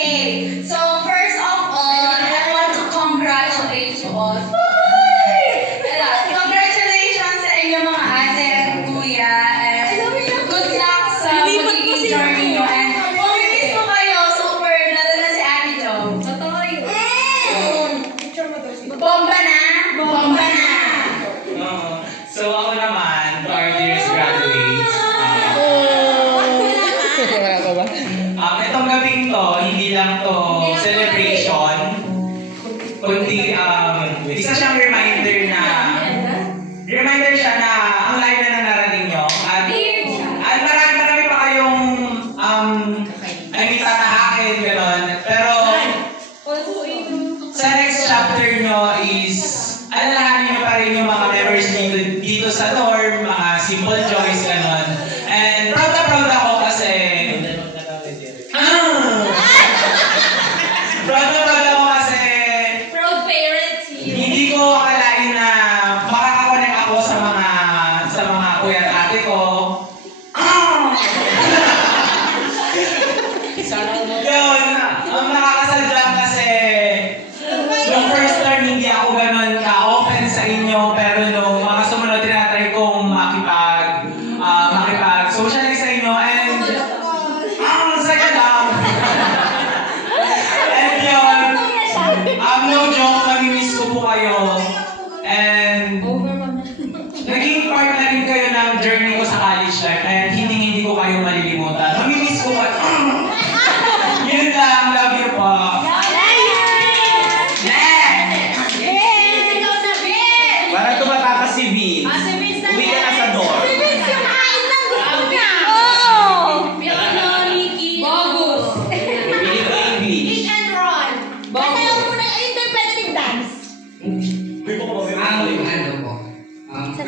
Okay, so first of all, I want to congratulate you all. Congratulations sa inyo mga ate at kuya, and good luck sa magiging journey nyo. And mamimiss ko kayo, super, lalo na si Ate Jo. Totoo yun. Bomba na! Bomba na! So ako naman, to our dearest graduates, itong gabing to, hindi lang to celebration, kundi isa siyang reminder siya na ang live na narating nyo. At marami pa kayong tatahakin, gano'n. Pero sa next chapter nyo is alalahanin nyo pa rin yung mga memories dito sa dorm, mga simple joys, gano'n. And proud ako kasi Proud parents here. hindi ko akalain na makakakonect ako sa mga kuya at ate ko. Yun, ang nakakasadya kasi nung first term hindi ako ganun ka-open sa inyo, pero nung mga sumunod tinatry kong makipag-socialize sa inyo, and second and yun, no joke, mamimiss ko po kayo. And naging part na rin kayo ng journey ko sa college life, and hindi ko kayo malilimutan. Mamimiss ko kayo. Yun lang, love you po. Parang tumatakas si Vince. Uwi ka na sa dorm.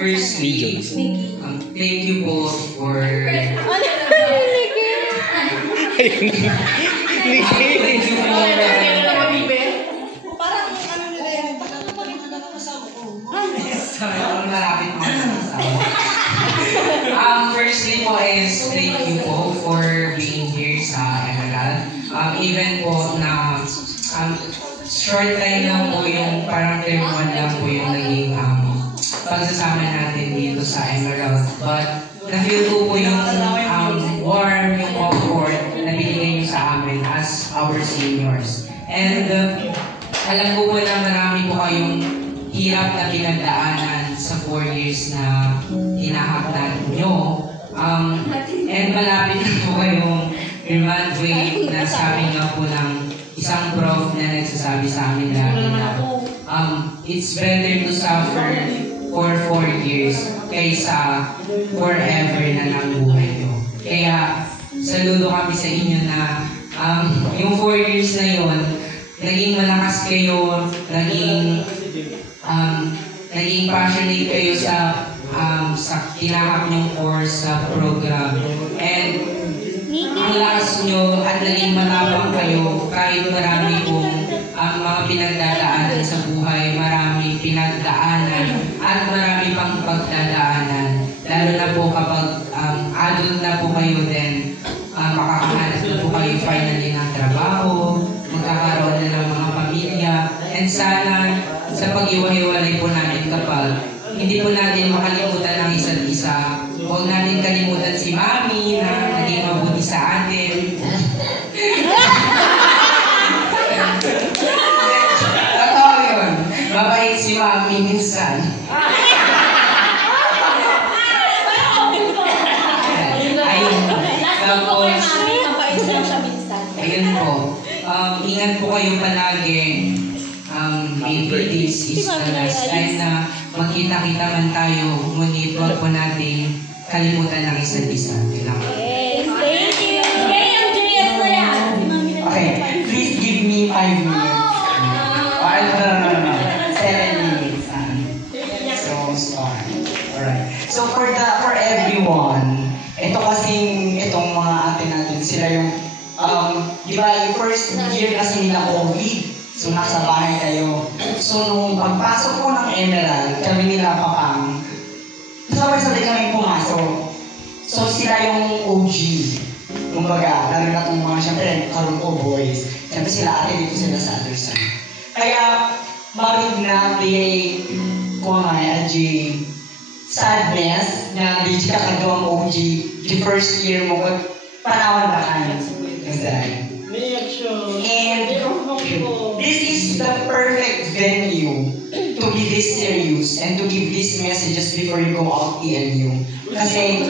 Firstly, thank you po for firstly po is thank you po for being here sa Emerald. Even po na short time lang po yung parang term 1 lang po yung naging pagsasama natin dito sa Emerald. But na-feel ko po yung warm, yung comfort na binigay nyo sa amin as our seniors. And alam ko po na marami po kayong hirap na pinagdaanan sa 4 years na hinahakdan nyo. And malapit na po kayong graduate na sabi nga po ng isang prof na nagsasabi sa amin lagi na it's better to suffer for 4 years kaysa forever na lang buhay nyo. Kaya saludo kami sa inyo na yung 4 years na yon, naging malakas kayo, naging passionate kayo sa kinahak nyong course sa program. And ang lakas nyo at naging matapang kayo kahit marami pong mga pinagdadaanan sa buhay, marami pinagdaanan at marami pang pagdadaanan. Lalo na po kapag adult na po kayo din, makakahanap na po kayo finally ng trabaho, magkakaroon na ng mga pamilya, and sana sa pag-iwa-hiwalay po natin kapag hindi po natin makalimutan ang isa't isa. Huwag natin kalimutan si Mami na naging mabuti sa atin. Totoo yun. Mabait si Mami minsan. Ayun po. Ingat po kayo palagi. Maybe this is the last time na magkita-kita man tayo, ngunit huwag po natin kalimutan ng isa't isa. Okay, please give me 5 minutes. No. 7 minutes. So, sorry. Alright. So, for everyone, itong mga ate natin, sila yung, di ba, yung first year kasi nila COVID. So, nasa bahay kayo. So, nung pagpasok po ng Emerald, kami nila Papang, sabay-sabay kami pumasok. So, sila yung OG. Kumbaga, lalo na itong mga, syempre, karoon ko boys. Siyempre sila ate dito sila sa other side. Kaya, marig na create ko nga sadness na di ka kaduang OG the first year mo kung panawan ba ka and this is the perfect venue to be this serious and to give these messages before you go out PNU. Kasi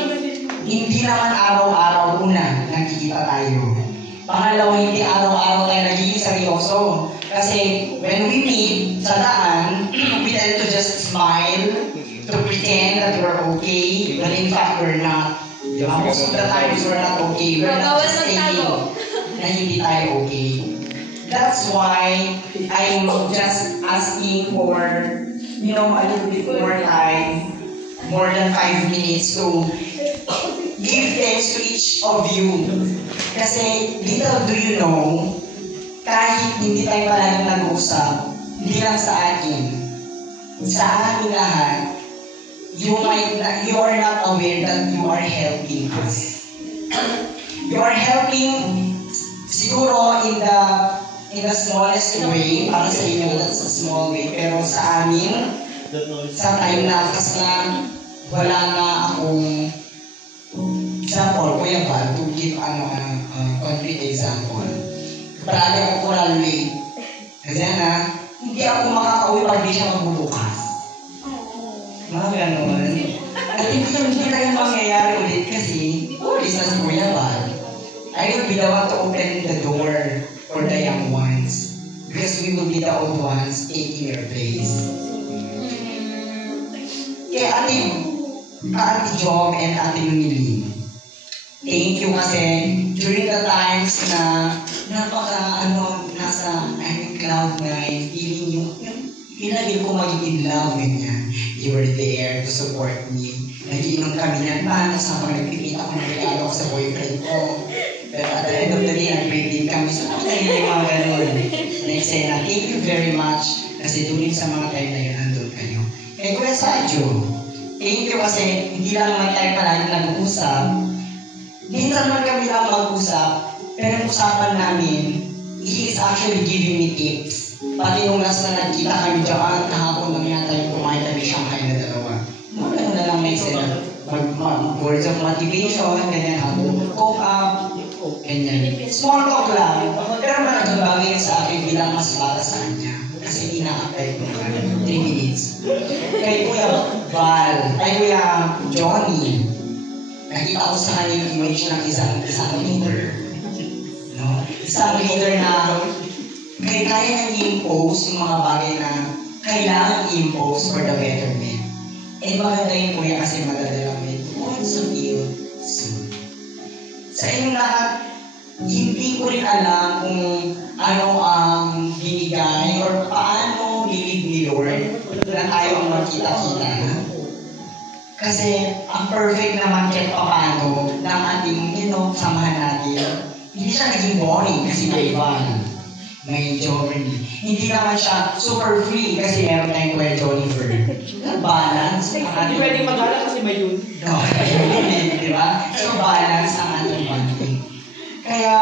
hindi naman araw-araw una nagkikita tayo. Pangalawa, hindi araw-araw tayo nagiging seryoso. Kasi when we meet sa daan, we tend to just smile, to pretend that we're okay, but in fact, we're not. Most of the times, we're not okay. We're not just saying na hindi tayo okay. That's why I'm just asking for, a little bit more time, more than 5 minutes to give thanks to each of you. Kasi, little do you know, kahit hindi tayo palaging nag-uusap, hindi lang sa akin, sa amin lahat, you are not aware that you are helping us. You are helping, siguro in the smallest way, para sa inyo, that's a small way, pero sa amin, sa time na wala na akong example, Kuya Val, to give concrete example. Parali ako coral late. Kasi hindi ako makakauwi pag di siya magbubukas. Mga ganun. At hindi na yung mangyayari ulit kasi, ulit na si Kuya Val. I will be the one to open the door for the young ones. Because we will be the old ones taking your place. Kaya Ate Jom and Ate Lumilin, thank you kasi during the times na nasa cloud nine, feeling ko magiging love ganyan. You were there to support me. Nag-iinom kami ng panas habang nagpipita ko ng regalo ko sa boyfriend ko. Pero at the end of the day, nag-break din kami. So, yung mga ganun. Thank you very much kasi during sa mga time na yun, andun kayo. Kaya Kuya Sadyo, thank you kasi hindi lang naman tayo palagi nag-uusap. Minsan man kami lang mag-usap, pero ang usapan namin, he is actually giving me tips. Pati nung last na nagkita kami dyan, kahapon lang yata yung kumain kami Shanghai na dalawa. Mga na lang may words of motivation, ganyan, how to cope up, ganyan. Small talk lang. Pero malaking bagay sa akin bilang mas bata sa kanya. Kasi hindi na-apply ko na 3 minutes. Kay Kuya Val, kay Kuya Johnny, nakita ko sa kanya yung image ng isang leader. No? Isang leader na kaya nang i-impose yung mga bagay na kailangan i-impose for the betterment. Eh maganda yung Kuya kasi madadala kami doon sa field soon. Sa inyong lahat, hindi ko rin alam kung ano ang binigay or paano binigay ni Lord na tayo ang magkita-kita. Kasi ang perfect naman kahit paano ng ating samahan natin, hindi siya naging boring kasi may fun, may journey. Hindi naman siya super free kasi meron tayong Kuya Jonifer. Balance. Hindi pwedeng mag-alala kasi may yun. No, di ba? So balance ang ating bonding. Kaya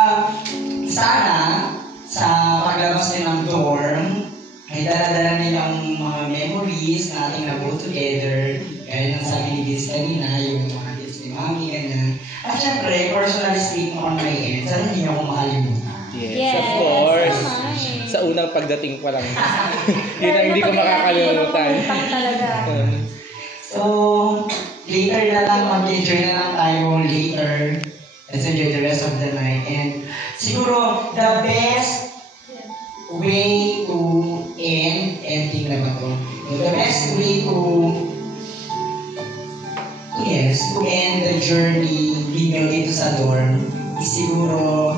sana sa paglabas din ng dorm, ay dala-dala nilang mga memories na ating na-go together. Kaya nang sabi ni Biz kanina, yung mga kids ni Mami, ganyan. At syempre, personally speaking on my end, sana hindi niyo ako makalimutan. Yes, of course. Sa unang pagdating pa lang. Yun ang hindi ko makakalimutan. So, later na lang, mag-enjoy na lang tayo later. Let's enjoy the rest of the night. And siguro, the best way to ending na ba to? The best way to end the journey ninyo dito sa dorm is siguro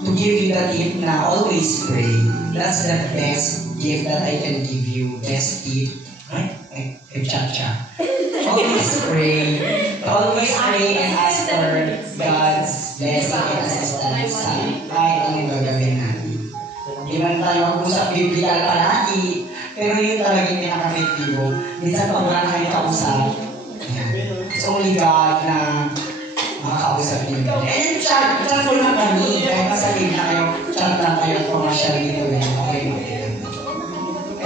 to give you the tip na always pray. That's the best gift that I can give you. Best tip. Right? Cha-cha. Always pray. Always pray and ask for God's blessing and assistance sa kahit anong gagawin natin. Hindi man tayo mag-usap biblical palagi, pero yun talaga yung pinaka-effective. Minsan pag wala na kayo kausap, it's only God na makakausap niyo. And chat lang kami. Kahit masabihin na kayo, chat lang kayo.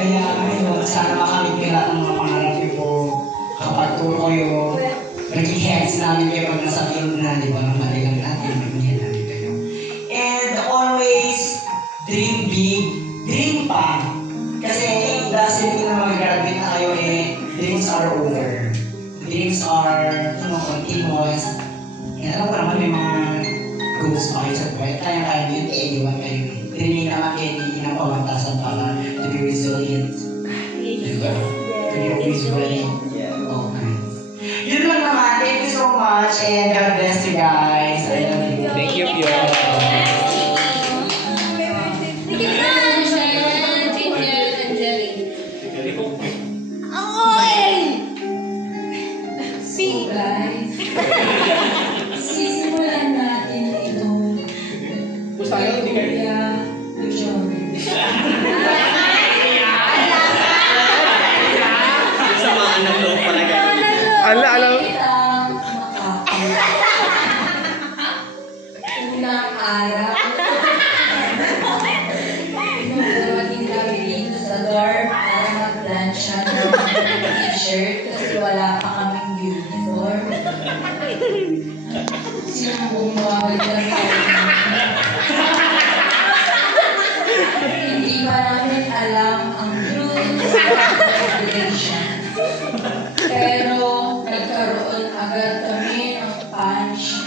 Kaya ayun, sana makamit kayo lahat ng mga pangarap niyo po. Kapag turo kayo, naging heads namin kayo pag nasa field na, di ba? Mali lang natin, naging head namin kayo. And always, dream big, dream pa. Kasi it doesn't mean na mag-graduate na kayo dreams are over. Dreams are, continuous. And alam ko naman may mga goals pa kayo sa buhay. Kaya-kaya nyo yun, anyone kayo. Remain naman kayo hindi napamantasan para to be resilient. Diba? To be always ready. Oh, nice. Yun lang naman. Thank you so much and God bless you guys. I love you. Thank you, Pio. So guys, sisimulan natin itong Kuya John. Samaan ng loob pala ganun. Alam. Unang araw. Dumating kami dito sa dorm para mag-plancha ng t-shirt kasi wala pa kaming uniform. Sinong bumawag kami. Hindi pa namin alam ang rules and regulations. Pero nagkaroon agad kami ng punch.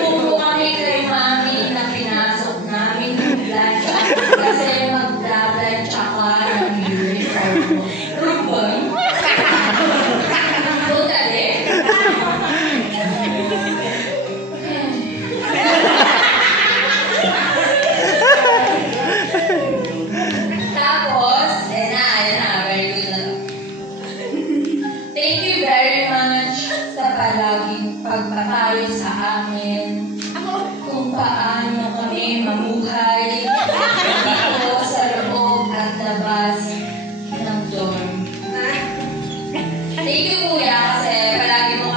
Nung kami kay Mami na pinasok namin yung plancha kasi magda-plancha ka ng uniform mo. Ruban? Butali? Tapos, ayan na, very good na to. Thank you very much sa palaging pagpapalo sa amin kung paano kami mamuhay dito sa loob at labas ng dorm. Thank you, Kuya, kasi palagi mo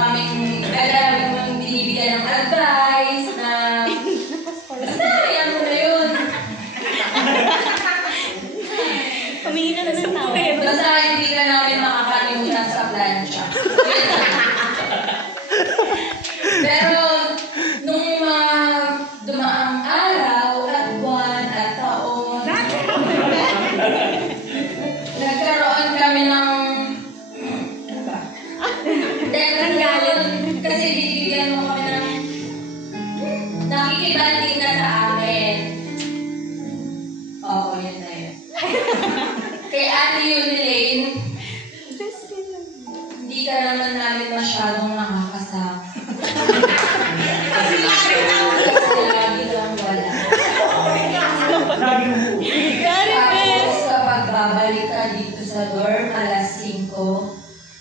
binibigyan ng advice na basta, yan mo na yun. Basta hindi ka namin makakalimutan sa plancha. Pero, nung mga dumaang araw at buwan at taon, nagkaroon kami ng ano ba? Nagkaroon, kasi binibigyan mo kami ng nakikibanding na sa amin. Oo, yun na yun. Kay Ate Yunilane, hindi ka naman namin masyadong nakakasama. Kasi lagi lang wala. Tapos kapag babalik ka dito sa dorm, alas 5,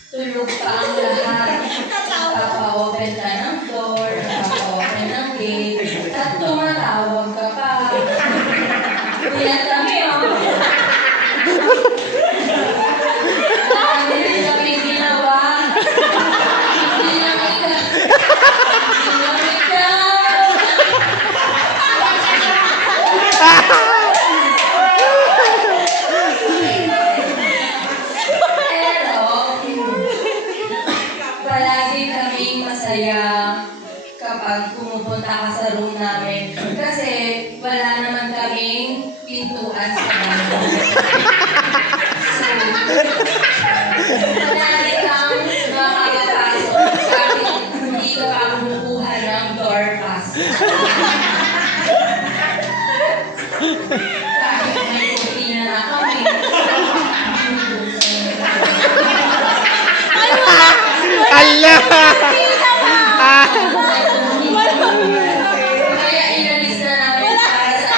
tulog pa ang lahat. Papa-open ka ng door, papa-open ng gate, at tumatawag ka pa. Kuya kami, Marami rin kami ginawa. Hindi lang ikaw. Pero, palagi kaming masaya kapag pumupunta ka sa room namin. Kasi wala naman kaming pintuan sa bahay. Palagi kang makakapasok kahit hindi ka pa kumukuha ng door pass. Kahit may kurtina na kami. Allah! Kaya inalis na namin para sa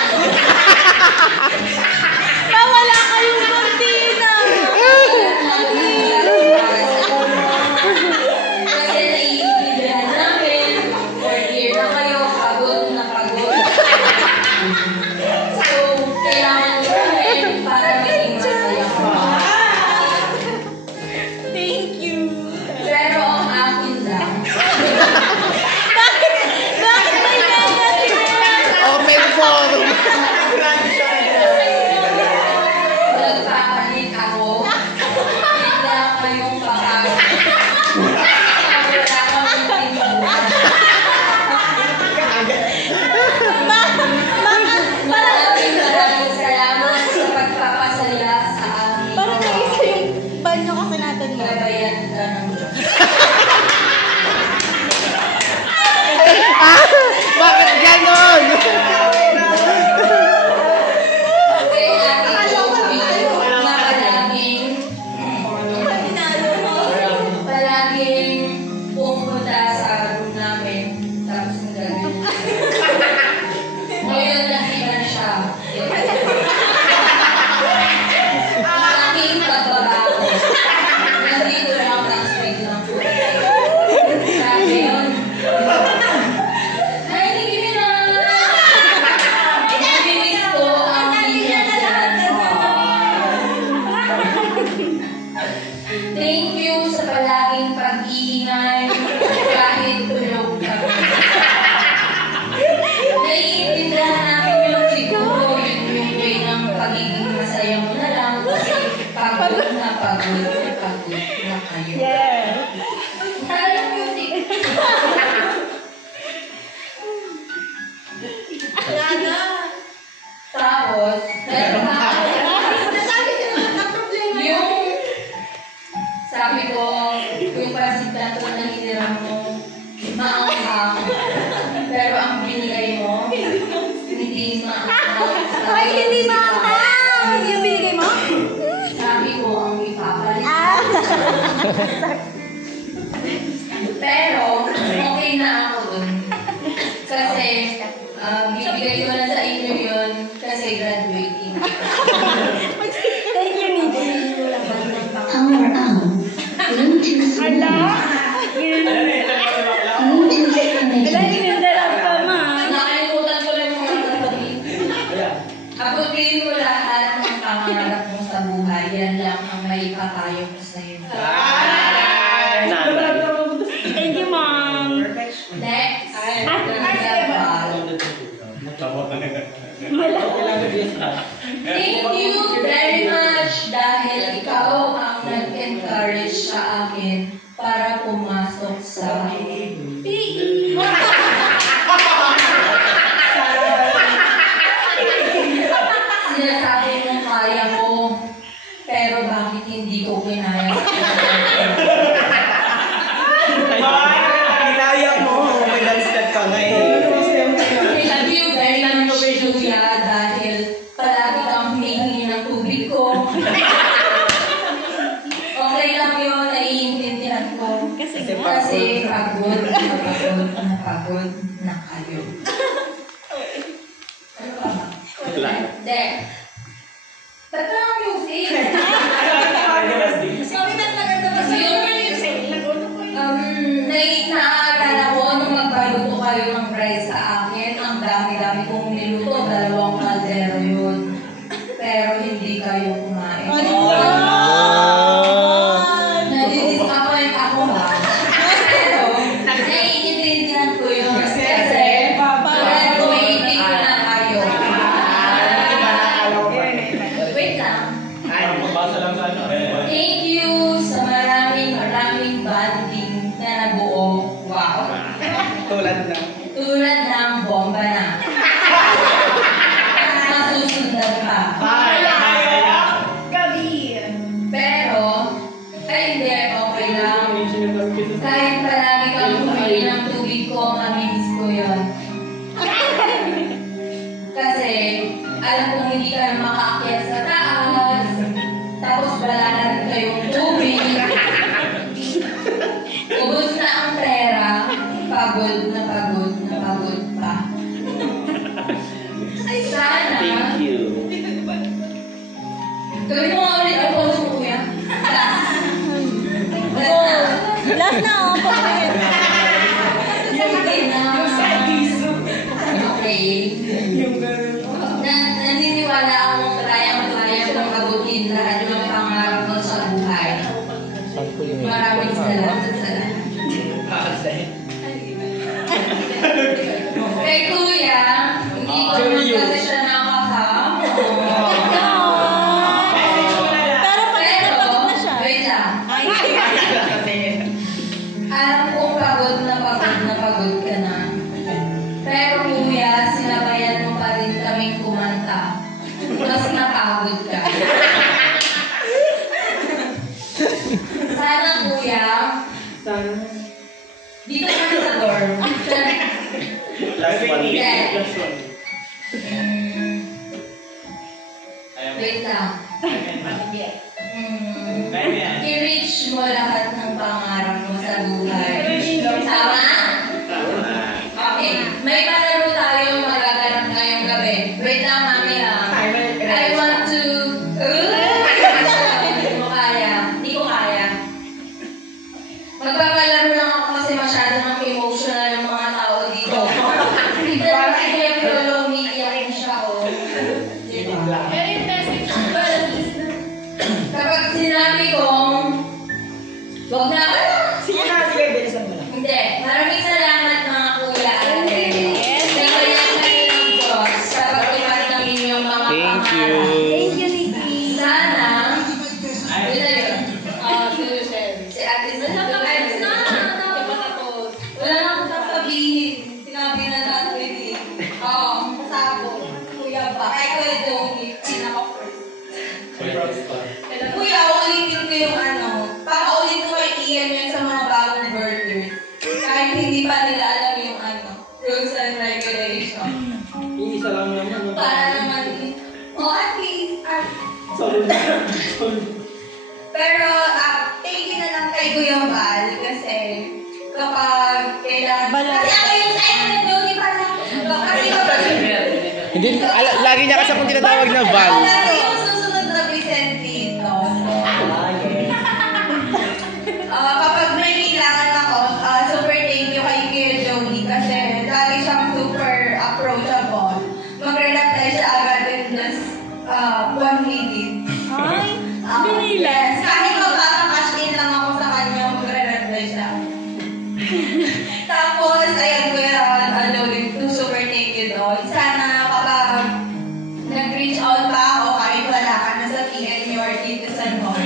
Wala kayong kortina! Kasi naiintindihan namin, third year na kayo, pagod na pagod. So, Wala kang pintuan. Maraming salamat sa pagpapasala sa amin. Parang naisa yung banyo kasi natin mo. Babayan ka ng Diyos. Bakit ganon? Kay Ate Joey na palaging pumunta sa room namin. Tapos ang gagawin. Ngayon nasiban siya. Malaking pagbabago. Nandito lang ang tax rate ng food. Sabi yun. Ay, hindi kami na. Naminis ko ang binyasan mo. Thank you sa palaging pag-iingay kahit tulog kami. Naiintindihan namin yung siguro yung way ng pagiging masaya mo na lang kasi pagod na kayo. Yeah. Tagal ng music. Tapos, yung sabi ko, yung pasinta ko na hiniram mo, maanghang. Pero ang binigay mo, hindi maanghang. Ay, hindi maanghang! Yung binigay mo? Sabi ko, ang ipapalit. Ah! Pero, okay na ako dun. Kasi, bibigay ko na sa inyo yun kasi graduating. Thank you, Nico. Power on. Bluetooth Ala! Bluetooth Ala, connected. inandarap pa, ma. Nakalimutan ko lang mga kapatid. Abutin mo lahat ng pangarap mo sa buhay. Yan lang ang may papayo ko sa'yo. Thank you, mom. Next. Thank you very much dahil ikaw ang nag-encourage sa akin para pumasok sa PE. Sinasabi mo kaya ko, pero bakit hindi ko kinaya? Kinaya mo. May dance step ka ngayon. Thank you very much, Julia, dahil palagi kang humihingi ng tubig ko. Okay lang yun, naiintindihan ko. Kasi pagod na kayo. Ano ba ba? Hindi. Ba't ka ang music? Naaalala ko nung magpaluto kayo ng rice sa akin, ang dami-dami kong niluto, 2 kaldero yun. Pero hindi kayo kumain. Nadi-disappoint ako ba? Pero, naiintindihan ko yun. Kasi, graduating na kayo. Wait lang. Thank you sa maraming banding na nabuo. Wow. Tulad na. Tulad ng bomba na. Masusundan pa. Pero, ay hindi, okay lang. Kahit palagi kang humili ng tubig ko, mamimiss ko yun. Kasi, alam kong hindi ka na makaakyat sa taas. Tapos wala na rin kayong tubig. Ubus na ang pera. Pagod na pagod pa. Sana. Thank you. Gawin mo nga ulit ang polo mo, kuya. Last na, oh. Sige na. Okay. Naniniwala akong kayang kong abutin lahat ng pangarap mo sa buhay. Maraming salamat sa lahat. Kay kuya, hindi ko naman kasi siya nakakama. Pero pagod na siya. Wait lang. pagod ka na. Pero kuya, sinabayan mo pa rin kaming kumanta. Mas napagod ka. Sana kuya, dito kami sa dorm. Wait lang. I-reach mo lahat ng pangarap mo sa buhay. Tama? Okay. May palaro tayo magaganap ngayong gabi. Wait lang, mami lang. I want to... Hindi ko kaya. Hindi ko kaya. Magpapalaro lang ako kasi masyado ng emotional yung mga tao dito. Dito na si Jeffrey Lolo, umiiyak yung siya ko. Kapag sinabi kong, wag na ka na. Sige na, sige, bilisan mo na. Hindi. Maraming salamat mga kuya ate. Nagayan kayo ng Diyos sa pagtupad ng inyong mga Thank you. Thank you, Nikki. Sana, yun na yun. Si ate Zana. Wala na akong sasabihin. Sinabi na natin eh. Oo, masabo. Kuya pa. Kaya ko ito, pinaka-first. Kuya, ulitin ko yung ano. Pakaulit ko kay Ian yun sa mga bagong burgers. Kahit hindi pa nila alam yung ano, rules and regulations. Iisa lang naman. Para naman, at least, pero, thank you na lang kay Kuya Val kasi kapag kailangan... Kasi ako yung sa'yo na duty pala. Kasi kapag... Hindi, lagi niya kasi akong tinatawag na Val. Lagi yung susunod na Vicente dito. Kapag may kailangan ako, super thank you kay Kuya Joey kasi lagi siyang super approachable. Magre-reply siya agad in just 1 minute. Ay, Yes. binilan. Kahit magkaka-cash in lang ako sa kanya, magre-reply siya. Tapos, ayan ko yan, super thank you doon. Sana kapag nag-reach out pa ako, kahit wala ka na sa PNU or dito sa mall,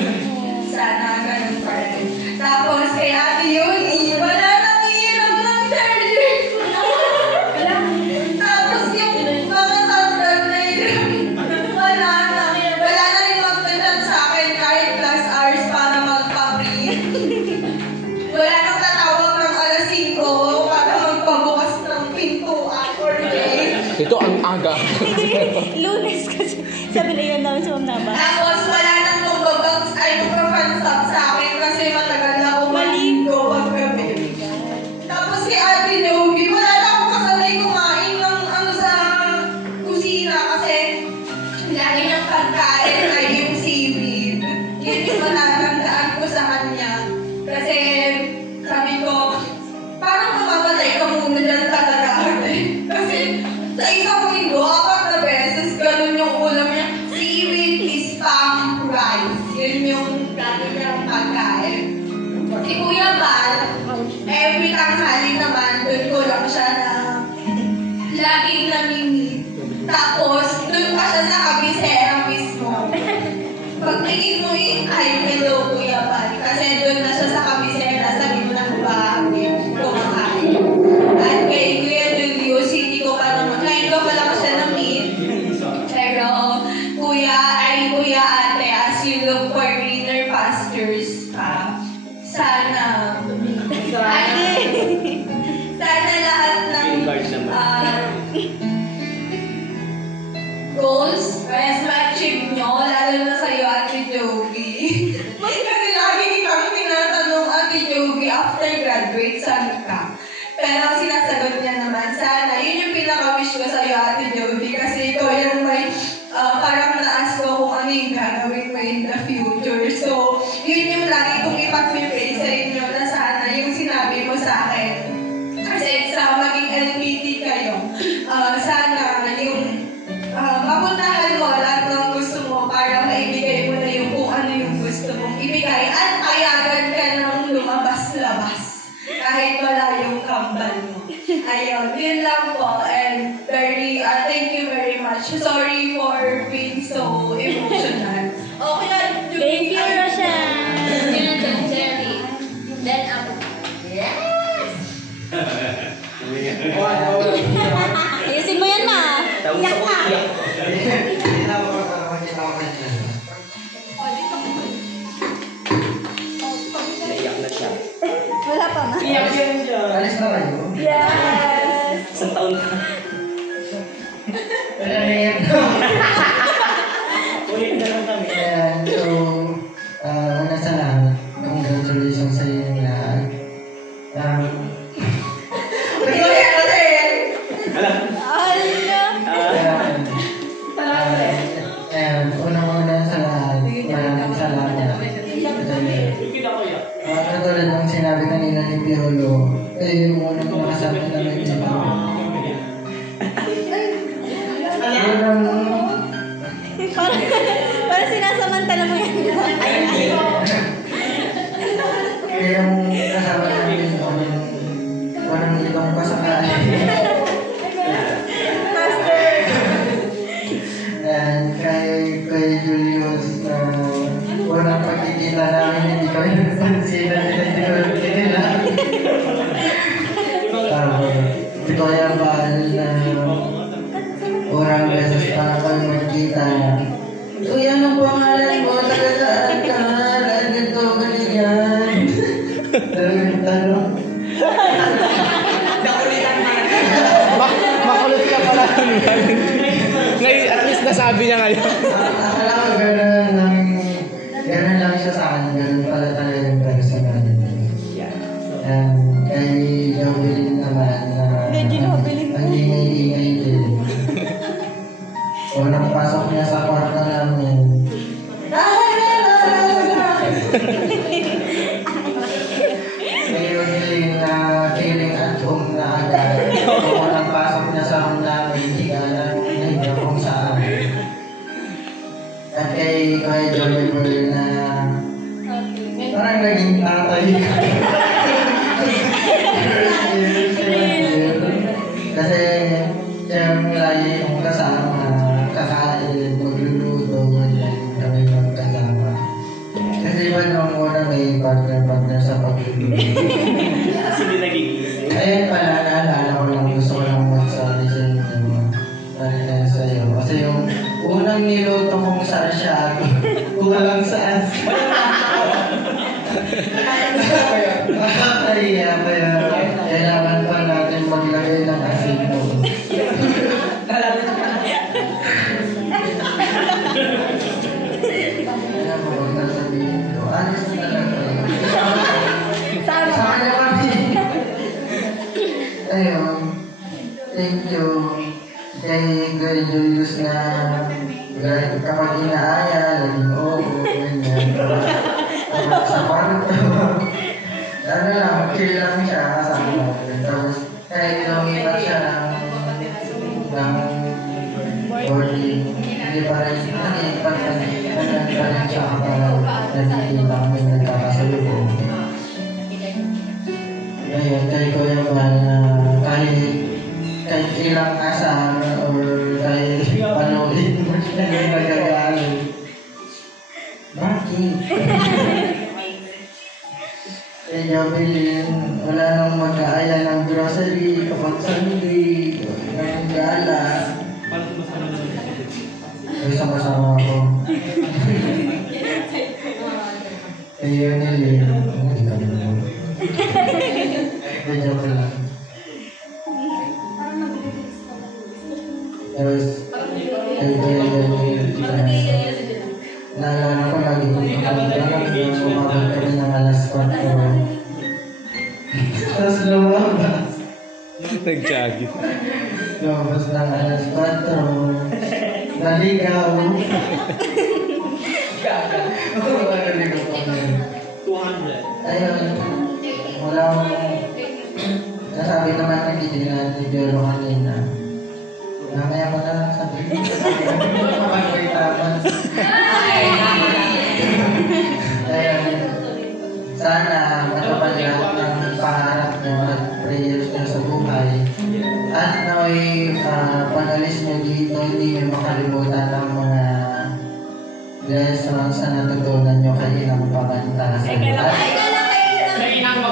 sana ganun pa rin. Tapos, kay Ate Yuni, wala nang hirap ng surgery. Tapos, yung mga sandal na yun, wala na rin magtanong sa akin kahit plus hours para magpa-breathe. Wala nang tatawag ng alas 5 para magpabukas ng pintuan or gate. Ito ang aga. Lunes kasi. Sabi na yun namin sa Mamnaba. Tapos wala nang magpa-fansap sa akin kasi matagal na ako maligo paggabi. Tapos si Ate Novi, wala na akong kasanay kumain ng ano sa kusina kasi lagi niyang pagkain ay yung seaweed. Yun yung matatandaan ko sa kanya. Kasi sabi ko, parang mamamatay ka muna dyan talaga. Kasi sa isang linggo, 4 na beses, ganun yung ulam niya. Seaweed is spam rice. Yun yung lagi niyang pagkain. Si Kuya Val, every tanghali naman, doon ko lang siya na laging namimit. Tapos, doon pa siya sa kabisera mismo. Pagtingin mo yung ay, hello Kuya Val, kasi doon na siya sa kabisera, sabi mo ng bahay, kumakain. At kay Kuya Julius, hindi ko pa naman, ngayon ko pa lang siya na-meet. Pero, Kuya Ate, as you look for greener pastures, sana lahat ng goals, ma-achieve nyo, lalo na sa'yo, Ate Jovi. Kasi lagi kitang tinatanong, Ate Jovi, after graduate, saan ka? Pero sinasagot niya naman, sana. Yun yung pinaka-wish ko sa'yo, Ate Jovi, kasi ikaw yung may parang naas ko kung ano yung gagawin mo in the future. So, yun yung lagi kong ipag-pray sa inyo na sana yung sinabi mo sa akin. Kasi sa maging LPT kayo, sana yung mapuntahan mo lahat ng gusto mo para maibigay mo na yung kung ano yung gusto mong ibigay at payagan ka ng lumabas-labas kahit wala yung kambal mo. Ayun, yun lang po. And thank you very much. Sorry for being so emotional. Okay, Thank you, Rochelle. Then ako. Yes! Ayusin mo yan na. Iyak ka. Naiyak na siya. Wala pa ma. Alis na kayo? Yes! Isang taon na. Ulit na lang kami. Ayan, so, una sa lahat, congratulations sa inyo lahat. Ala! Ayan, unang-una sa lahat, maraming salamat. Katulad ng sinabi kanina ni Piolo, kayo yung unang nakasabi namin dito. Parang sinasamantala mo yan. Kaya yung kasama namin, walang ibang pasakali. And kay Julius, unang pagkikita namin, hindi kami napansinan nila, hindi kami nagkikila. Si Kuya Val, urang beses pa kami magkita. Uy, anong pangalan mo? Taga saan ka? Ganito, ganyan. Tanong. Makulit ka pala. Ngayon, at least nasabi niya ngayon. Akala ko gano'n lang siya sa akin. Gano'n pala talaga yung personal. And kay Jovelyn naman na ang ingay-ingay din. Unang pasok niya sa kwarto namin. Ngayon din na feeling at home na agad. Unang pasok niya sa room namin, hindi ka alam kung saan. At kay Jovelyn na parang naging tatay ka. Kasi siyang lagi kong kasama, kakain, magluluto, ganyan kami magkasama. Kasi iba nung una may partner sa pagluluto. Kasi hindi nagigising. Ayun pala, naalala ko lang, gusto ko lang magsabi sa inyo. Dahil sa'yo. Kasi yung unang niluto kong sarsyado, kulang sa asin. Kaya kailangan pa natin maglagay ng asin mo. Kaya mo huwag nasabihin ko. Alis na talaga. Sa kanya kami. Ayun. Thank you. Kay Julius na kapag inaaya, laging oo, ganyan. Sa kwarto. Ano lang, chill lang siya kasama. Tapos, kahit lumipat siya ng boarding, hindi pa rin, nakikipat pa rin siya kapag nakikita kami nagkakasalubong. Ngayon, kay Kuya Val na kahit ilang asar or kahit panulit mo siya yung nagagalit. Bakit? Kay Jovelyn, wala nang mag-aaya ng grocery kapag Sunday, ng gala. Ay, sama-sama ako. Kay Yonilyn, hindi kami naman. Kay Jovelyn. Tapos, kay Yonilyn, naalala ko lagi kapag sumabot kami ng alas 4. Tapos lumabas. Nag-jogging. Lumabas ng alas 4. Naligaw. Naligaw pa kami. 200. Ayun. Wala akong... Nasabi naman ng gitingan ni Piolo kanina. Mamaya ko na lang sabihin. Kapag may tama. Ayun. Sana matupad lahat ng pangarap nyo at prayers nyo sa buhay. At naway pag-alis nyo dito, hindi nyo makalimutan ang mga lessons na natutunan nyo kay Inang Pamanta sa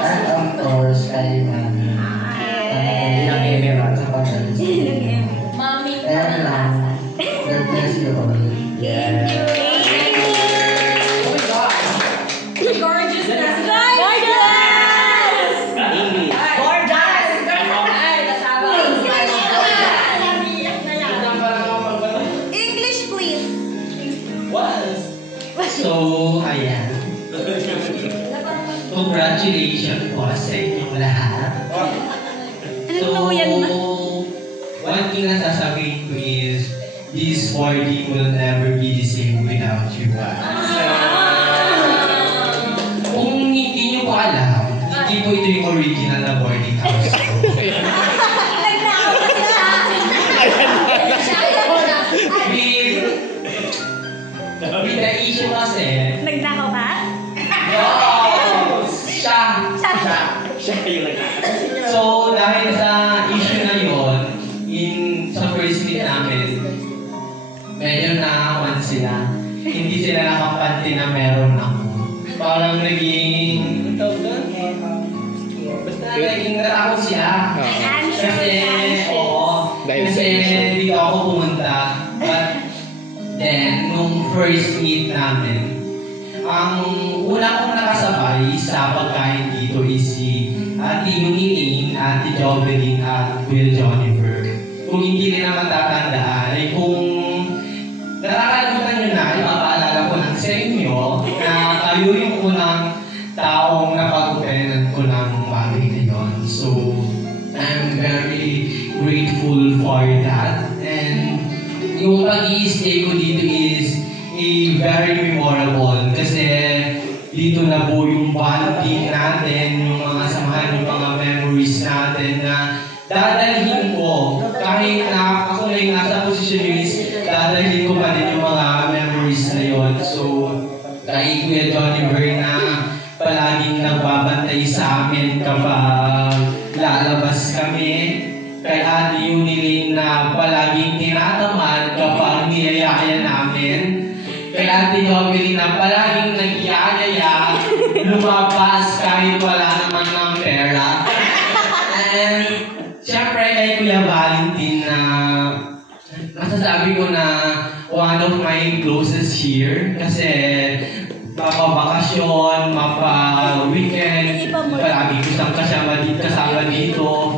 at of course kay Mami. boarding will never be the same without you guys. Kung hindi nyo po alam, hindi po ito yung original na boarding house ko. With the issue kasi, Nagnakaw ka? siya. So, dahil sa issue na yon, sa first meet namin, medyo nakawan sila. Hindi sila nakapante na meron ako. Parang naging... Basta naging natakot sila. Kasi, kasi dito ako pumunta. But then, nung first meet namin, ang una kong nakasabay sa pagkain dito is si Ate Yuniling, Ate Jovelyn, at Will Jonifer. Kung hindi rin naman tatandaan, ay kung nakakalimutan nyo na, ipapaalala ko lang sa inyo na kayo yung unang taong napag-upenan ko ng bagay na yun. So, I'm very grateful for that. And yung pag-i-stay ko dito is very memorable kasi dito na po yung bonding natin, yung mga samahan, yung mga memories natin na dadalhin ko. Kahit na ako na yung nasa posisyon yun is dadalhin ko pa din yung mga memories na yun. So, kay Kuya Jonifer na palaging nagbabantay sa amin kapag lalabas kami. Kay Ate Yuniling na palaging tinatamad kapag niyayaya namin. Kay Ate Jovelyn na palaging nag-iayaya, lumabas kahit wala naman ng pera. And syempre kay Kuya Valentin na masasabi ko na one of my closest here kasi mapabakasyon, mapa-weekend, palagi ko siyang kasama dito,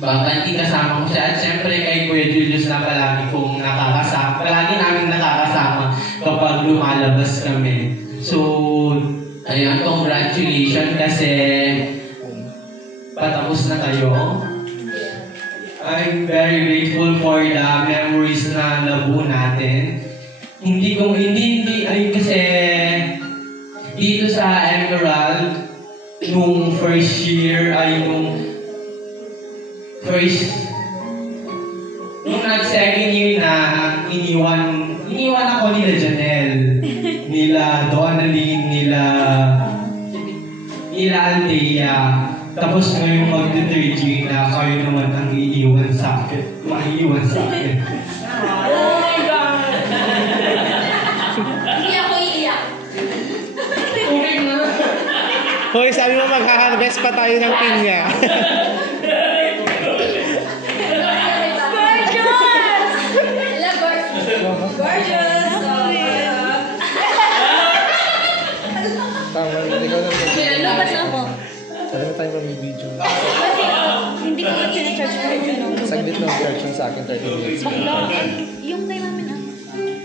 babanti kasama ko siya. At syempre kay Kuya Julius na palagi kong nakakasama, palagi namin nakakasama kapag lumalabas kami. So, ayun, congratulations kasi patapos na kayo. I'm very grateful for the memories na nabuo natin. Hindi kasi dito sa Emerald, nung first year ay nung nag-second year na iniwan ako nila Janelle, nila Donalyn, nila Althea. Tapos ngayong mag-third year na kayo naman ang maiiwan sa akin. Oh my God! Hindi ako iiyak. Hoy, sabi mo magha-harvest pa tayo ng pinya. Gorgeous! Tama, hindi ko lang. Lubat na ako. Sabi mo tayo mag-video. Hindi ko na charge ko yung Saglit lang charge yung sa akin 30 minutes. Bakla. Yung kay namin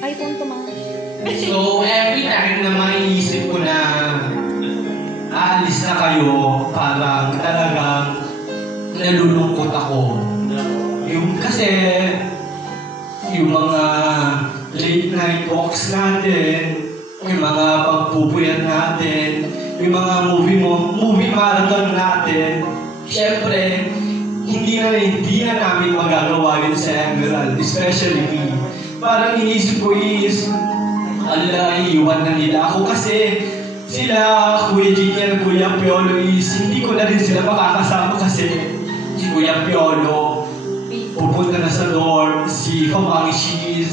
iPhone to mga. So, every time na maiisip ko na aalis na kayo, parang talagang nalulungkot ako. Kasi yung mga late night walks natin, yung mga pagpupuyat natin, yung mga movie marathon natin, syempre, hindi na namin magagawa yun sa Emerald, especially me. Parang inisip ko is, iiwan na nila ako kasi sila, Kuya Junior, Kuya Piolo is, hindi ko na rin sila makakasama kasi si Kuya Piolo, pupunta na sa dorm, si Kamangshi is,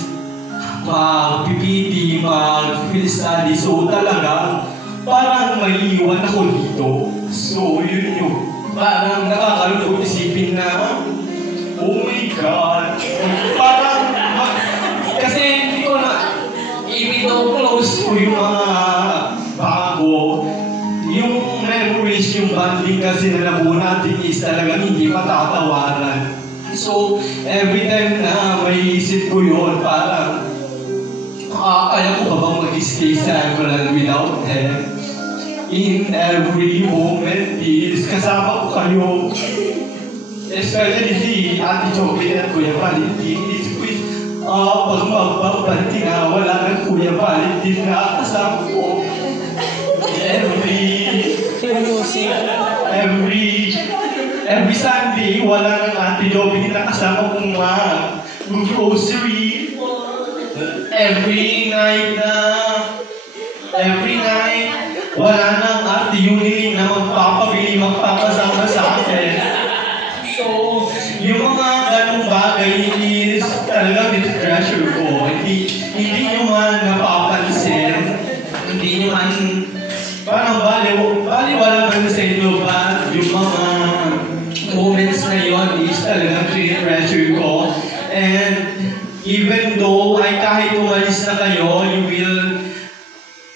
mag-PPT, mag-field study, so talaga, parang maiiwan ako dito. So, yun yung parang nakakalungkot isipin na, oh my God, parang, kasi hindi ko na, even though close ko yung mga bago, yung memories, yung bonding kasi na nabuo natin is talagang hindi matatawaran. So, every time na may isip ko yun, parang, kaya ko ba bang mag-stay sa Emerald without them? In every moment is kasama ko kayo. especially si Ate Joey at Kuya Valentin. Isip ko pag magbabanti na, wala ng Kuya Valentin na kasama ko. Every Sunday, wala ng Ate Joey na kasama kong mag-grocery. Every night, wala nang Ate Yuni na magpapasama sa akin. So, yung mga ganong bagay is talagang treasure ko. Hindi nyo man napapansin, hindi nyo man parang baliwala man sa inyo ba yung mga moments na yun is talagang treasure ko. And even though ay kahit umalis na kayo,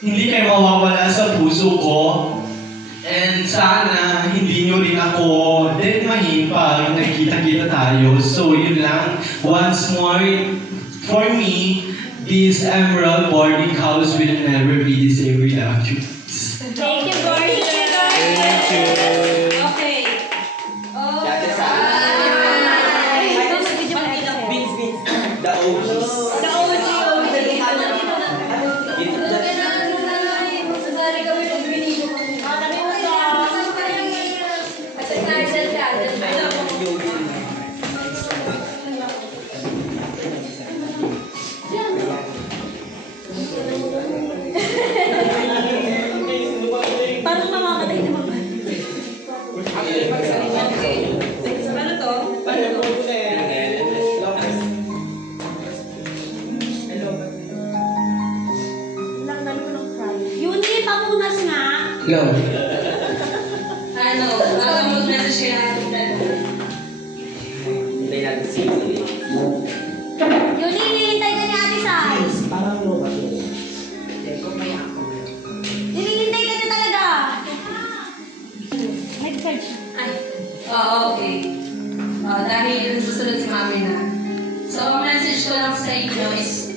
hindi kayo mawawala sa puso ko. And sana hindi nyo rin ako dedmahin pag nagkita-kita tayo. So yun lang. Once more, for me, this Emerald boarding house will never be the same without you. Thank you, Gordon. Thank you. Okay. Oh, The OGs. Parang mamamatay na mga. Ano to? Langgan ko ng cry. Yuni, papunas nga. Hello. Ano? Mag-message siya natin. Hintay natin si Yuni. Yuni, hinihintay ka ni Ate Sai. Parang lobat yun. Hinihintay ka na talaga. Next card siya. Ay. Oo, okay. Dahil susunod si mami na. So, ang message ko lang sa inyo is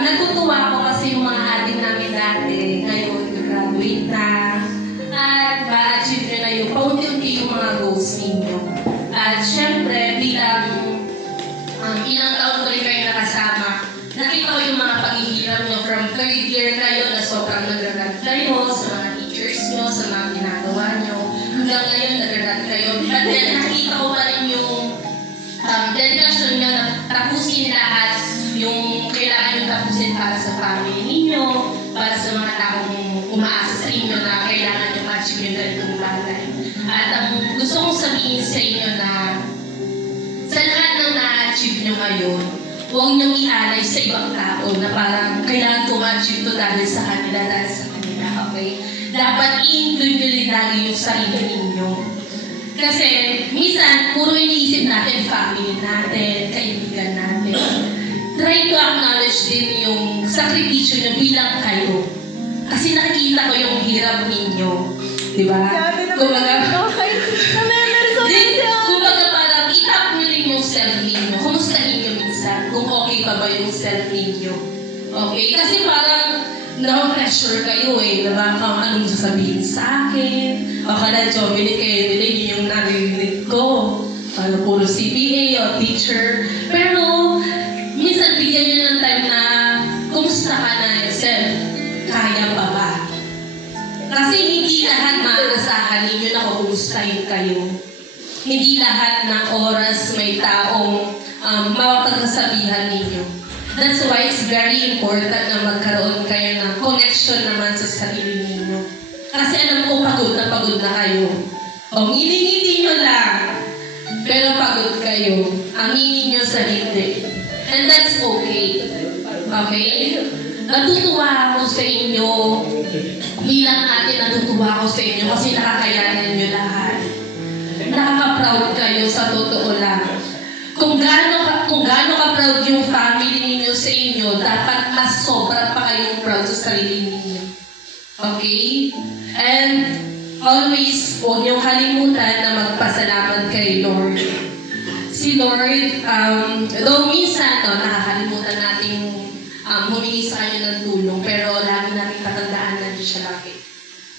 natutuwa ako kasi yung mga ating namin dati ngayon graduate na at ma-achieve nyo na yung paunti-unti yung mga goals ninyo. At syempre, bilang ilang taon ko rin kayo nakasama, nakita ko yung mga paghihirap nyo from third year kayo na sobrang nag-grad kayo sa mga teachers nyo, sa mga ginagawa nyo. Hanggang ngayon, nag-grad kayo. But then, nakita ko pa rin yung dedication nyo na tapusin lahat yung kailangan nyo tapusin para sa family ninyo, para sa mga taong umaasa sa inyo na kailangan nyo ma-achieve yung ganitong bagay. At ang gusto kong sabihin sa inyo na sa lahat ng na-achieve nyo ngayon, huwag nyong ialay sa ibang tao na parang kailangan ko ma-achieve to dahil sa kanila, okay? Dapat i-include nyo rin lagi yung sarili ninyo. Kasi minsan, puro iniisip natin family natin, kaibigan natin. Try to acknowledge din yung sakripisyo nyo bilang kayo. Kasi nakikita ko yung hirap ninyo. Di ba? Kumbaga parang itap nyo rin yung self ninyo. Kumustahin nyo minsan kung okay pa ba yung self ninyo. Okay? Kasi parang na-pressure kayo eh. Diba? Kung anong sasabihin sa akin. O kada jobilit kayo nila, yun yung narinig ko. Parang puro CPA o teacher. Pero minsan bigyan nyo ng time na kumusta ka na yourself? Kaya pa ba? Kasi hindi lahat maaasahan ninyo na kumustahin kayo. Hindi lahat ng oras may taong mapagsasabihan ninyo. That's why it's very important na magkaroon kayo ng connection naman sa sarili ninyo. Kasi alam ko pagod na kayo. O ngilingiti nyo lang, pero pagod kayo. Ang hingin nyo sa hindi. And that's okay. Okay? Natutuwa ako sa inyo. Bilang ate, natutuwa ako sa inyo kasi nakakayanan nyo lahat. Nakaka-proud kayo sa totoo lang. Kung gaano ka-proud yung family ninyo sa inyo, dapat mas sobra pa kayong proud sa sarili ninyo. Okay? And always, huwag niyong kalimutan na magpasalamat kay Lord. Si Lord, though minsan, nakakalimutan natin humingi sa Kanya ng tulong, pero lagi natin tatandaan na siya lagi.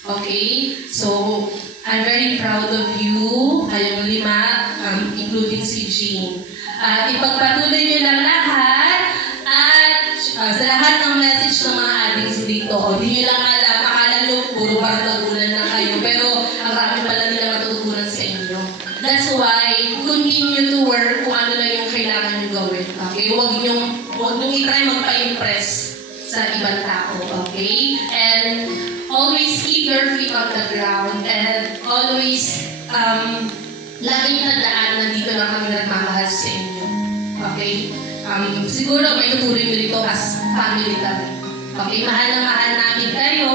Okay? So, I'm very proud of you, kayong lima, including si Jean. Ipagpatuloy niyo lang lahat at sa lahat ng message ng mga addicts dito, hindi niyo lang alam, akala nyo puro bardagulan lang kayo, pero ang rami pala nila matutunan sa inyo. That's why, continue to work kung ano lang yung kailangan nyo gawin. Okay? Huwag nyo i-try magpa-impress sa ibang tao. Okay? And always keep your feet on the ground and always laging tandaan na dito lang kami nagmamahal sa inyo. Okay? Siguro may tutuloy mo dito as family kami. Okay? Mahal na mahal namin kayo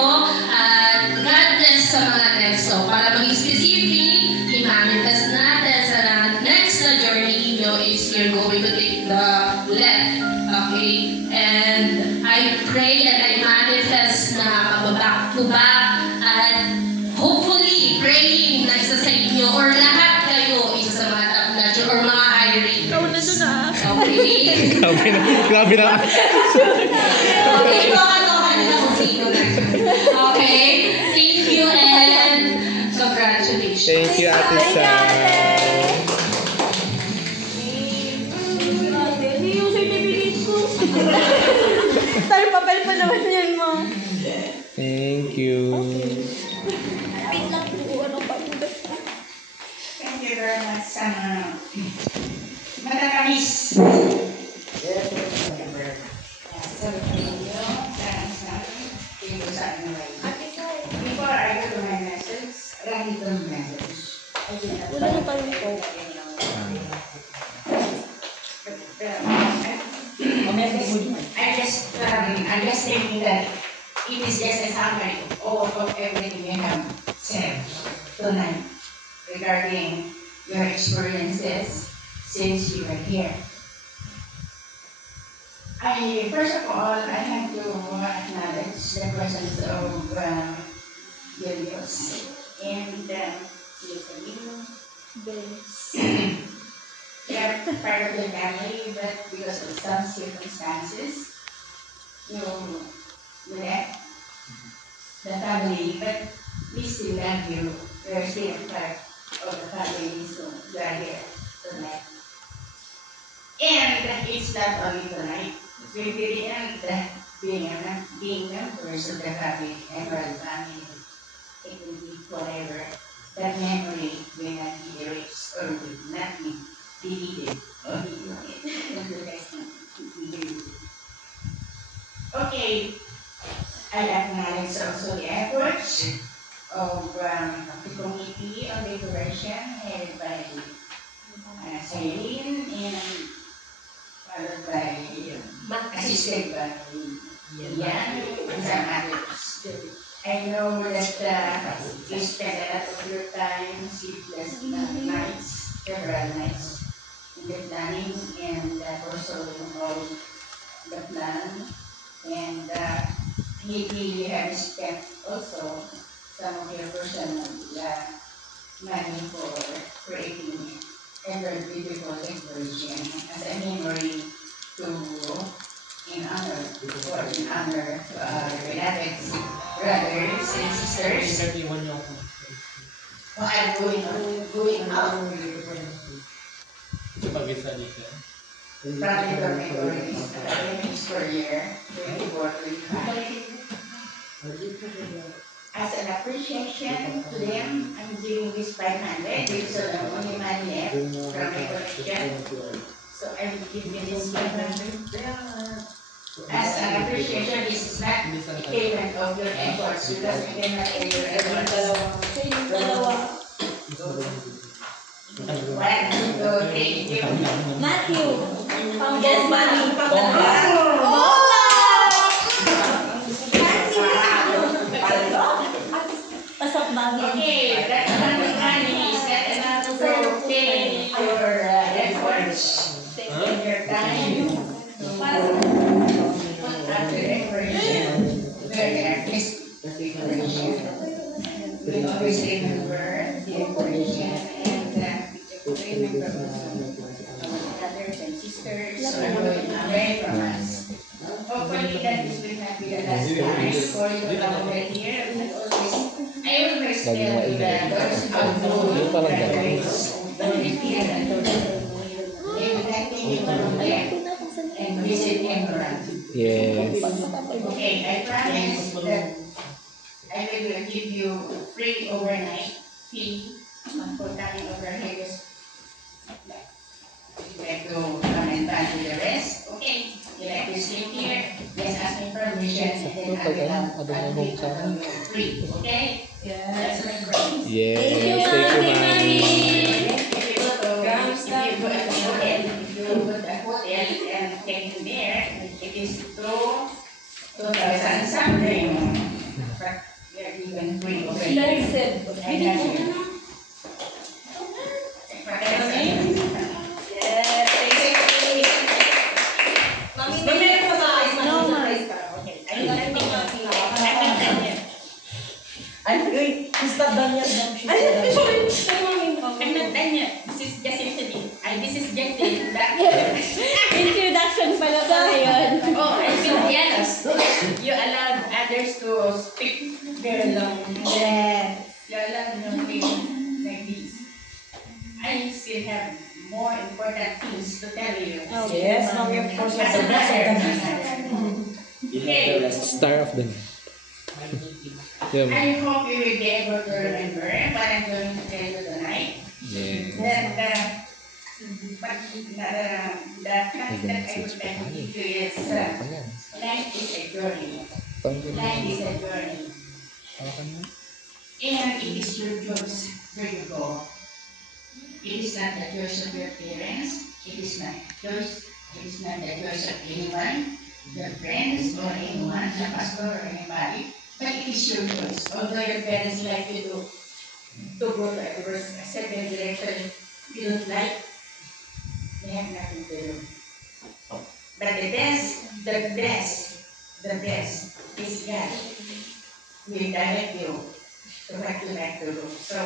at God bless sa mga next. So, para maging specific, i-manifest natin sa next na journey nyo is you're going to take the left. Okay? And I pray and I manifest na mag-back to back at hopefully praying na isa sa inyo or lahat kayo isa sa mga top notch or mga high rated. Ikaw na doon ah. Okay? Grabe na. Okay, baka nila kung sino na. Okay? Thank you and congratulations. Thank you, Ate Sam. Hindi yung certificate ko. Sorry, papel pa naman yan mo. Thank you. Wait lang po, ano pa yung Thank you very much, Madakamis. Before I go to my message, write the message. Wala na pa yung po. I'm just thinking that it is just a summary of everything you have said tonight regarding your experiences since you were here. First of all, I have to acknowledge the presence of Julius and they are part of the family, but because of some circumstances, you left the family, but we still love you. We are still part of the family, so you are here tonight. And it's not only tonight, we will end being members of the family, Emerald family. It will be forever. That memory will not be erased or will not be deleted or Okay, I acknowledge also the efforts of the committee on decoration headed by Cyrene and followed by assisted by Ian and some others. I know that you spend a lot of your time, sleepless nights, several nights, in the planning and also involved the plan. And maybe you have spent also some of your personal money for creating a very beautiful decoration as a memory in honor to our relatives, brothers and sisters. Who are going out from the dormitories academics per year 24-25. As an appreciation to them, I'm giving this 500 because of the only money left from my collection. So I will give you this 500. As an appreciation, this is not payment of your efforts because I cannot pay your efforts. 1, 2, 3, Matthew. Yes, Matthew. Pasok ba? Okay, that money is not enough to pay your efforts, taking your time. Put up the decoration, very artistic decoration. We always remember the decoration and remember brothers and sisters who are going away from us. Hopefully that this will not be the last time for you to come over here and always Laging maingay. Yung parang gano'n. And visit Emperor. Yes. Okay, I promise that I will give you free overnight fee for coming over here. You like to come and plan with the rest? Okay. You like to sleep here? Just ask me permission and then I will give you free. Okay? That's my promise. Yes. Thank you, Mami. If you go to a hotel and check in there, it is 2,000 something. But you're even free already. I got you. I'm going to stop Daniel. I'm not done yet. This is just yesterday. This is just the Introduction pala ba yun? Oh, I feel jealous. You allowed others to speak their language. Yes. You allowed them to be like this. I still have more important things to tell you. Yes, Mami, of course. As a mother. Okay. Star of the night. I hope you will be able to remember what I'm going to tell you tonight. Yeah. That the fact that I would like to give you is life is a journey. Life is a journey. And it is your choice where you go. It is not the choice of your parents. It is not choice. It is not the choice of anyone, your friends or anyone, the pastor or anybody. But it is your choice. Although your parents like you to go to a certain direction you don't like, they have nothing to do. But the best is God will direct you to what you like to do. So,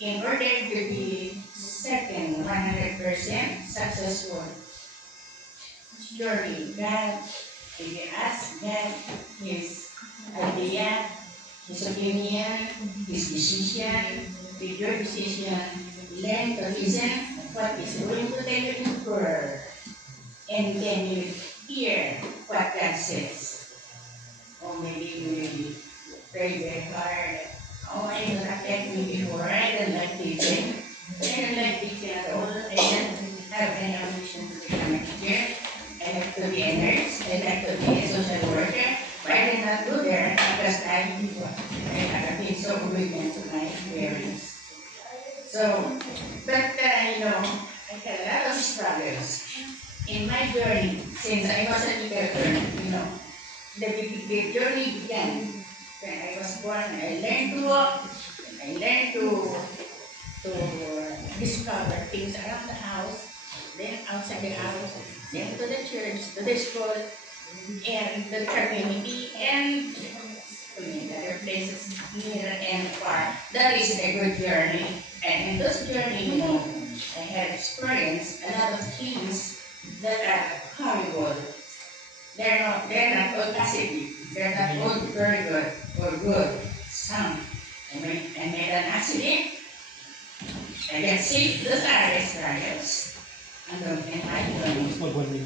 in order to be certain 100% successful, surely God, if you ask God His idea, His opinion, His decision, with your decision, learn to listen what is going to tell you in prayer, and then you hear what God says. Or maybe you will pray very hard. Oh, I don't affect me before. I don't like teaching. I don't like teaching at all. I don't have any ambition to become a teacher. I like to be a nurse. I like to be a social worker. But I did not go there because I have been so obedient to my parents. So, but I had a lot of struggles in my journey since I was a little girl. The journey began when I was born. I learned to walk. I learned to discover things around the house, then outside the house, then to the church, to the school, and the community, and to many other places near and far. That is a good journey. And in this journey, I have experienced a lot of things that are horrible. They're not all positive. They're not all very good or good. Some. I made an accident. I get sick. Those are the struggles. And my journey.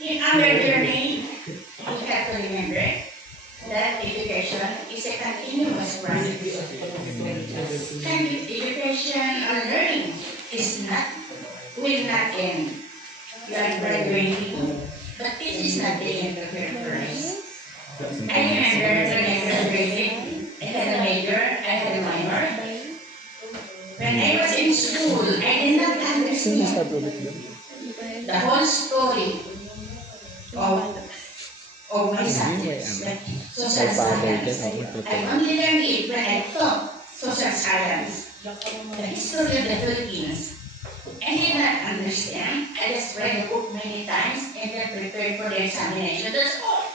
In our journey, we have to remember that education is a continuous process. And education or learning will not end. You are graduating, but this is not the end of your course. I remember when I graduated, I had a major, I had a minor. When I was in school, I did not understand the whole story of my subjects, like social science. I only learned it when I taught social science, the history of the Philippines. I did not understand. I just read the book many times and then prepared for the examination. That's all.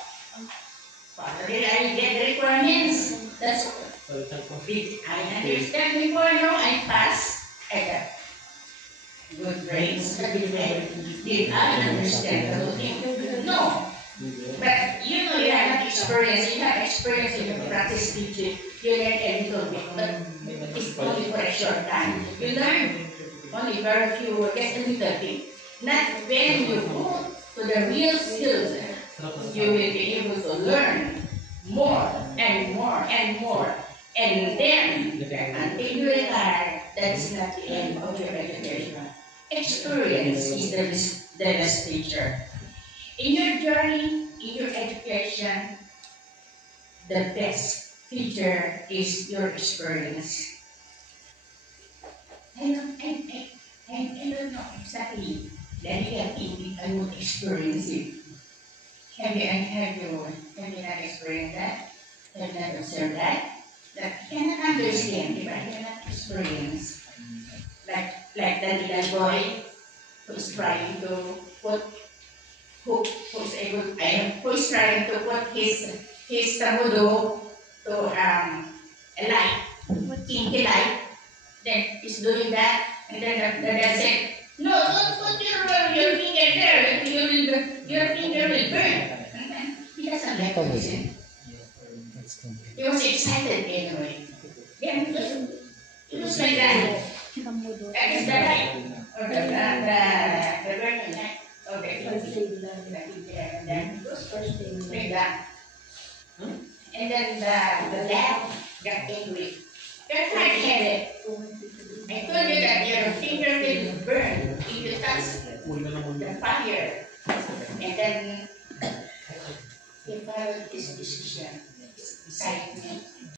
Did I get the requirements? That's all. Did I understand before? No, I passed. I got good grades. Did I understand the whole thing? No. But you know you have experience, in the practice teaching, you learn a little bit, but it's only for a short time. You learn only very few words, just a little bit. Not when you go to the real skills, you will be able to learn more and more and more. And then, until you retire, that's not the end of your education. Experience is the best teacher. In your journey, in your education, the best teacher is your experience. I don't know exactly that you have I would experience it. Have you not experienced that? Have you not observed that? That I cannot understand if I cannot experience. Like the little boy who is trying to put who is trying to put his tamudo to a light, kinky light. Then he's doing that, and then the dad said, "No, don't put your finger there. Your finger will burn." And then he doesn't like to listen. He was excited anyway. Then it was like that. That is the light, or the burning light. Okay. And then it was like that. And then the dad got angry. You're hard-headed. I told you that your finger will burn if you touch the fire. And then he followed his decision. Excitement.